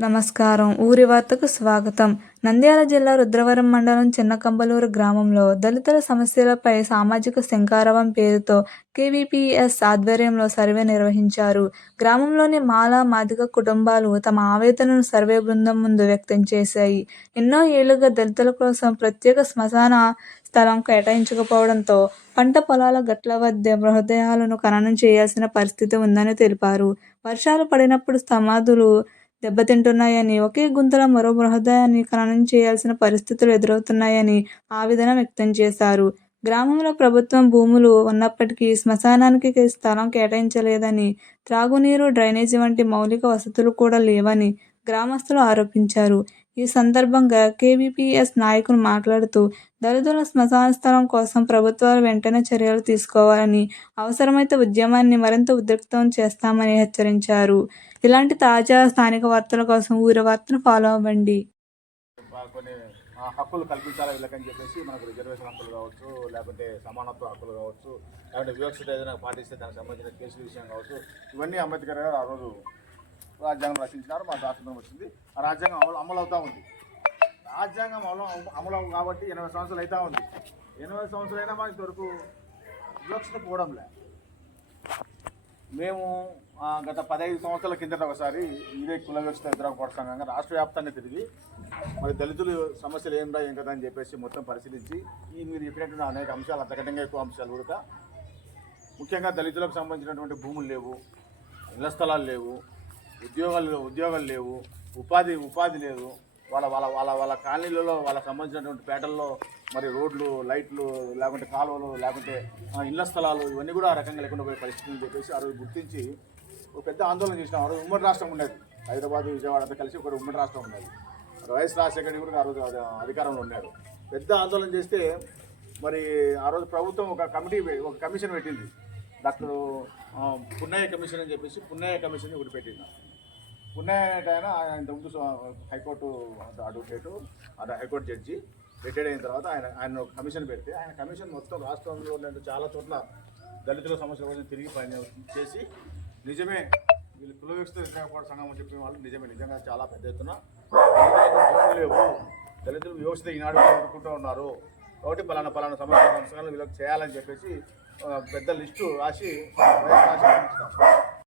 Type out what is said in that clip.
నమస్కారం. ఊరి వార్తకు స్వాగతం. నంద్యాల జిల్లా రుద్రవరం మండలం చిన్నకంబలూరు గ్రామంలో దళితుల సమస్యలపై సామాజిక శంఖారావం పేరుతో కేవీపీఎస్ ఆధ్వర్యంలో సర్వే నిర్వహించారు. గ్రామంలోని మాల, మాదిగ కుటుంబాలు తమ ఆవేదనను సర్వే బృందం ముందు వ్యక్తం చేశాయి. ఎన్నో ఏళ్లుగా దళితుల కోసం ప్రత్యేక శ్మశాన స్థలం కేటాయించకపోవడంతో పంట పొలాల గట్ల వద్ద మృతదేహాలను ఖననం చేయాల్సిన పరిస్థితి ఉందని తెలిపారు. వర్షాలు పడినప్పుడు సమాధులు దెబ్బతింటున్నాయని, ఒకే గుంతలో మరో మృతదేహాన్ని ఖననం చేయాల్సిన పరిస్థితులు ఎదురవుతున్నాయని ఆవేదన వ్యక్తం చేశారు. గ్రామంలో ప్రభుత్వం భూములు ఉన్నప్పటికీ శ్మశానానికి స్థలం కేటాయించలేదని, త్రాగునీరు, డ్రైనేజీ వంటి మౌలిక వసతులు కూడా లేవని గ్రామస్తులు ఆరోపించారు. ఈ సందర్భంగా కేవీపీఎస్ నాయకులు మాట్లాడుతూ, దళితుల శ్మశాన స్థలం కోసం ప్రభుత్వాలు వెంటనే చర్యలు తీసుకోవాలని, అవసరమైతే ఉద్యమాన్ని మరింత ఉధృతం చేస్తామని హెచ్చరించారు. ఇలాంటి తాజా స్థానిక వార్తల కోసం ఊరి వార్తను ఫాలో అవ్వండి. కొన్ని హక్కులు కల్పించాలి వీళ్ళకని చెప్పేసి మనకు రిజర్వేషన్ హక్కులు కావచ్చు, లేకపోతే సమానత్వ హక్కులు కావచ్చు, లేకపోతే వివక్షత ఏదైనా పాటిస్తే దానికి సంబంధించిన కేసుల విషయం కావచ్చు, ఇవన్నీ అంబేద్కర్ గారు ఆ రోజు రాజ్యాంగం రచించినారు. మా స్వాతంత్రం వచ్చింది, ఆ రాజ్యాంగం అమలు అవుతూ ఉంది. రాజ్యాంగం అమలు కాబట్టి 80 సంవత్సరాలు అవుతూ ఉంది. 80 సంవత్సరాలైనా మాకు ఇంతవరకు వివక్షత పోవడంలే. మేము గత 15 సంవత్సరాల కిందట ఒకసారి ఇదే కుల వివక్షత వ్యతిరేక పోరాట సంఘంగా రాష్ట్ర వ్యాప్తంగా తిరిగి మరి దళితులు సమస్యలు ఏంటా ఏం కదా అని చెప్పేసి మొత్తం పరిశీలించి మీరు చెప్పినటువంటి అనేక అంశాలు, అంతకంటే ఎక్కువ అంశాలు కూడా, ముఖ్యంగా దళితులకు సంబంధించినటువంటి భూములు లేవు, ఇళ్ల స్థలాలు లేవు, ఉద్యోగాలు లేవు, ఉపాధి లేదు. వాళ్ళ కాలనీలలో వాళ్ళకి సంబంధించినటువంటి పేటల్లో మరి రోడ్లు, లైట్లు, లేకుంటే కాలువలు, లేకుంటే ఇళ్ల స్థలాలు ఇవన్నీ కూడా ఆ రకంగా లేకుండా పోయే పరిస్థితులు చెప్పేసి ఆ రోజు గుర్తించి ఒక పెద్ద ఆందోళన చేసినాం. ఆ రోజు ఉమ్మడి రాష్ట్రం ఉండేది, హైదరాబాద్, విజయవాడ అంతా కలిసి ఒక ఉమ్మడి రాష్ట్రం ఉండేది. వైఎస్ రాజశేఖర రెడ్డి కూడా ఆ రోజు అధికారంలో ఉన్నాడు. పెద్ద ఆందోళన చేస్తే మరి ఆ రోజు ప్రభుత్వం ఒక కమిషన్ పెట్టింది. డాక్టర్ పున్నయ్య కమిషన్ అని చెప్పేసి పున్నయ్య కమిషన్ ఒకటి పెట్టింది. పున్నయ్య ఆయన ఇంతకుముందు high court advocate, high court judge retired అయిన తర్వాత ఆయన కమిషన్ పెడితే, ఆయన కమిషన్ మొత్తం రాష్ట్రంలో ఉన్న చాలా చోట్ల దళితుల సమస్యల కోసం తిరిగి పని చేసి, నిజమే వీళ్ళు కుల వివక్షత వ్యతిరేక సంఘం అని చెప్పిన వాళ్ళు నిజంగా చాలా పెద్ద ఎత్తున లేవు, దళితులు వివక్షత ఈనాడు ఎదుర్కొంటూ ఉన్నారు కాబట్టి పలానా సమస్యలను వీళ్ళకి చేయాలని చెప్పేసి పెద్ద లిస్టు రాసి